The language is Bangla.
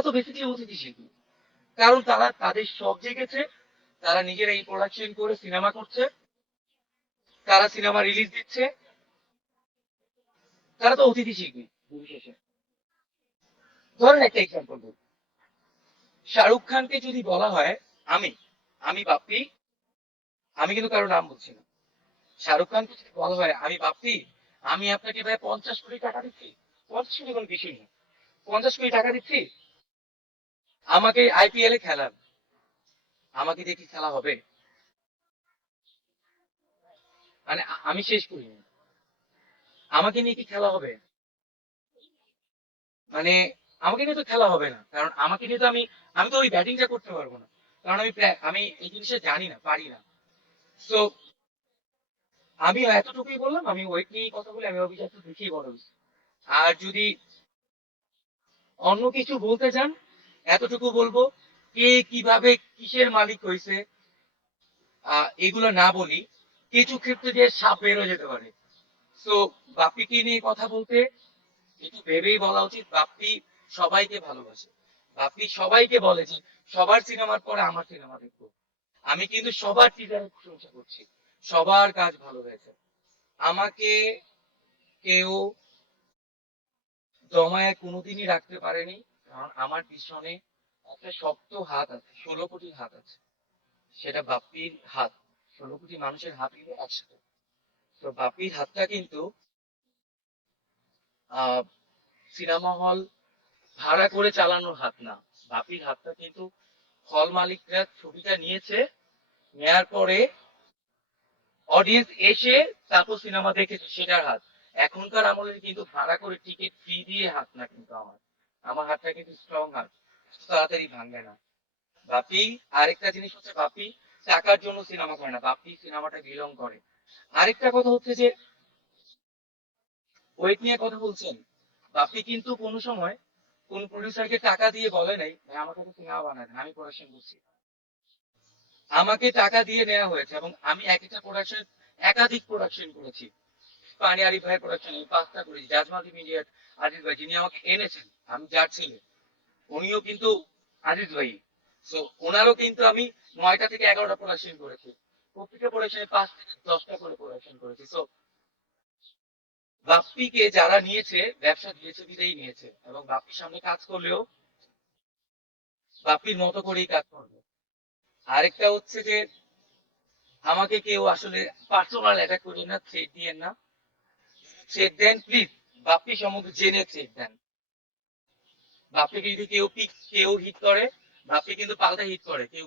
তারা তো বেসিক্যালি অতিথি শিল্পী, কারণ তারা তাদের শখ জেগেছে, তারা নিজেরা এই প্রোডাকশন করে সিনেমা করছে, তারা সিনেমা রিলিজ দিচ্ছে, তারা তো অতিথি শিল্পী বিশেষে। ধরেন একটা এক্সাম্পল দিই, শাহরুখ খানকে যদি বলা হয়, আমি আমি বাপ্পি, আমি কিন্তু কারো নাম বলছি না, শাহরুখ খানকে যদি বলা হয় আমি বাপ্পি, আমি আপনাকে ভাই 50 কোটি টাকা দিচ্ছি, 50 কোটি কোনো কিছু নেই, 50 কোটি টাকা দিচ্ছি, আমাকে আইপিএল এ খেলান, আমাকে দিয়ে কি খেলা হবে? মানে আমি শেষ করিনি, আমাকে নিয়ে কি খেলা হবে? মানে আমাকে নিয়ে তো খেলা হবে না, কারণ আমাকে নিয়ে তো আমি তো ওই ব্যাটিংটা করতে পারবো না, কারণ আমি এই জিনিসটা জানি না, পারি না। সো আমি এতটুকুই বললাম, আমি ওয়েট নিয়ে কথা বলে আমি অভিযোগ দেখিয়ে বড় হয়েছি। আর যদি অন্য কিছু বলতে চান, এতটুকু বলবো, কে কিভাবে কিসের মালিক হয়েছে এগুলো না বলি, কিছু ক্ষেত্রে যে সাপ বেরো যেতে পারে। সো বাপ্পিকে নিয়ে কথা বলতে একটু ভেবেই বলা উচিত। বাপ্পি সবাইকে ভালোবাসে, বাপ্পি সবাইকে বলে যে সবার সিনেমার পরে আমার সিনেমা দেখবো। আমি কিন্তু সবার টিজারের প্রশংসা করছি, সবার কাজ ভালো হয়েছে। আমাকে কেউ দমায় কোনোদিনই রাখতে পারেনি, কারণ আমার পিছনে একটা শক্ত হাত আছে, 16 কোটি হাত আছে, সেটা বাপ্পির হাত, 16 কোটি মানুষের হাত কিন্তু একসাথে। তো বাপ্পির হাতটা কিন্তু আহ সিনেমা হল ভাড়া করে চালানোর হাত না, বাপির হাতটা কিন্তু হল মালিকরা ছবিটা নিয়েছে, নেয়ার পরে অডিয়েন্স এসে তারপর সিনেমা দেখেছে সেটার হাত। এখনকার আমলে কিন্তু ভাড়া করে টিকিট ফ্রি দিয়ে হাত না, কিন্তু আমার হাতটা কিন্তু স্ট্রং হাত, এত তাড়াতাড়ি ভাঙবে না। বাপি, আরেকটা জিনিস হচ্ছে, বাপি টাকার জন্য সিনেমা করে না, বাপি সিনেমাটা বিলং করে। আরেকটা কথা হচ্ছে যে ওয়েট নিয়ে কথা বলছেন, বাপি কিন্তু কোনো সময় কোন প্রডিউসারকে টাকা দিয়ে বলে নাই ভাই আমাকে তো সিনেমা বানায় দেন, আমি প্রোডাকশন করছি। আমাকে টাকা দিয়ে নেওয়া হয়েছে, এবং আমি এক একটা প্রোডাকশন, একাধিক প্রোডাকশন করেছি। পানি আরিফ ভাই প্রোডাকশন আমি 5টা করেছি, জাজ মাল্টিমিডিয়ার আজিজ ভাই যিনি আমাকে এনেছেন, আমি যার ছেলে, উনিও কিন্তু আজিজ ভাই। সো ওনারও কিন্তু আমি 9টা থেকে 11টা প্রোডাকশন করেছি, প্রত্যেকটা প্রোডাকশনে 5 থেকে 10টা করে প্রোডাকশন করেছি। সো বাপ্পিকে যারা নিয়েছে, ব্যবসা দিয়েছে বিদেই নিয়েছে, এবং বাপ্পির সামনে কাজ করলেও বাপ্পির মতো করেই কাজ করবে। আরেকটা হচ্ছে যে আমাকে কেউ আসলে পার্সোনাল অ্যাটাক করেন না, থ্রেট দিয়েন না, থ্রেট দেন প্লিজ বাপ্পি সম্বন্ধে জেনে থ্রেট দেন। বাপ্পিকে যদি কেউ হিট করে, বাপ্পি কিন্তু পাল্টা হিট করে, কেউ